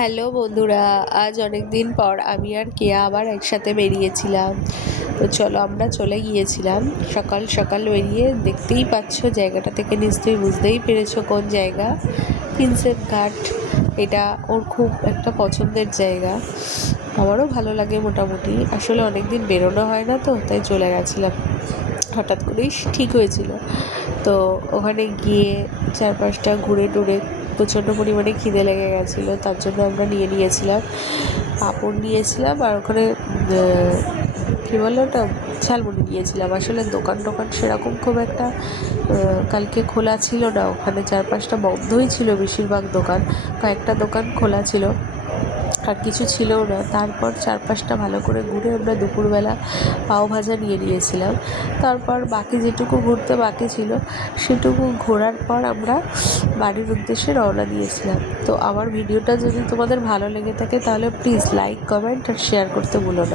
Hello বন্ধুরা, আজ অনেক দিন পর আমি আর কেয়া আবার একসাথে বেরিয়েছিলাম। তো চলো, আমরা চলে গিয়েছিলাম সকাল সকাল বেরিয়ে। দেখতেই পাচ্ছ জায়গাটা থেকে, নিশ্চয়ই বুঝতেই পেরেছো কোন জায়গা। প্রিন্সেপ ঘাট। এটা ওর খুব একটা পছন্দের জায়গা, আমারও ভালো লাগে মোটামুটি। আসলে অনেক দিন বেরোনো হয় না, তো তাই চলে গেছিলাম, হঠাৎ করেই ঠিক হয়েছিল। তো ওখানে গিয়ে চারপাশটা ঘুরে টুরে প্রচণ্ড পরিমাণে খিদে লেগে গেছিলো, তার জন্য আমরা নিয়েছিলাম পাঁপড় নিয়েছিলাম, আর ওখানে কী বললো ওটা, ঝালমুড়ি নিয়েছিলাম। আসলে দোকান টোকান সেরকম খুব একটা কালকে খোলা ছিল না, ওখানে চারপাশটা বন্ধই ছিল, বেশিরভাগ দোকান। কয়েকটা দোকান খোলা ছিল, আর কিছু ছিলও না। তারপর চারপাশটা ভালো করে ঘুরে আমরা দুপুরবেলা পাও ভাজা নিয়েছিলাম। তারপর বাকি যেটুকু ঘুরতে বাকি ছিল সেটুকু ঘোরার পর আমরা বাড়ির উদ্দেশ্যে রওনা দিয়েছিলাম। তো আমার ভিডিওটা যদি তোমাদের ভালো লেগে থাকে তাহলে প্লিজ লাইক, কমেন্ট আর শেয়ার করতে ভুলো না।